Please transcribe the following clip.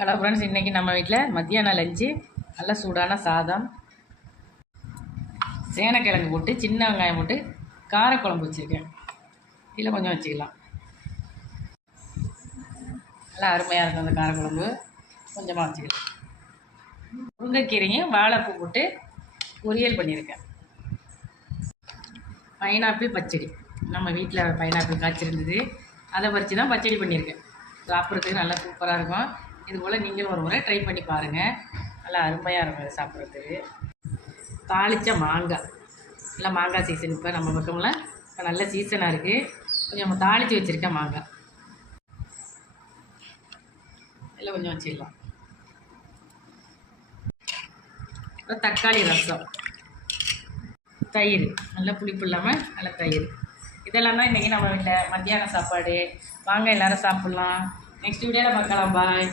Hello friends, இன்றைக்கி நம்ம வீட்டில் மத்தியானம் லஞ்சு நல்லா சூடான சாதம், சேனக்கிழங்கு போட்டு சின்ன வெங்காயம் போட்டு காரக்குழம்பு வச்சுருக்கேன். இதில் கொஞ்சம் வச்சுக்கலாம். நல்லா அருமையாக இருக்கும் அந்த காரக்குழம்பு. கொஞ்சமாக வச்சுக்கலாம். முருங்கைக்கீரையும் வாழைப்பூ போட்டு பொரியல் பண்ணியிருக்கேன். பைனாப்பிள் பச்சடி, நம்ம வீட்டில் பைனாப்பிள் காய்ச்சிருந்தது, அதை பறித்து தான் பச்சடி பண்ணியிருக்கேன். சாப்பிட்றதுக்கு நல்லா சூப்பராக இருக்கும். இது போல் நீங்களும் ஒரு முறை ட்ரை பண்ணி பாருங்கள். நல்லா அருமையாக இருக்கும் அது சாப்பிட்றதுக்கு. தாளித்த மாங்காய், நல்லா மாங்காய் சீசன் இப்போ நம்ம பக்கம்லாம் இப்போ நல்ல சீசனாக இருக்குது. கொஞ்சம் நம்ம தாளித்து வச்சுருக்கேன் மாங்காய். இதில் கொஞ்சம் வச்சிடலாம். அப்புறம் தக்காளி ரசம், தயிர், நல்லா புளிப்பு இல்லாமல் நல்லா தயிர். இதெல்லாம் தான் இன்றைக்கி நம்ம வீட்டில் மத்தியான சாப்பாடு. வாங்க எல்லோரும் சாப்பிட்லாம். நெக்ஸ்ட் வீடியோவில் பார்க்கலாம். பாய்.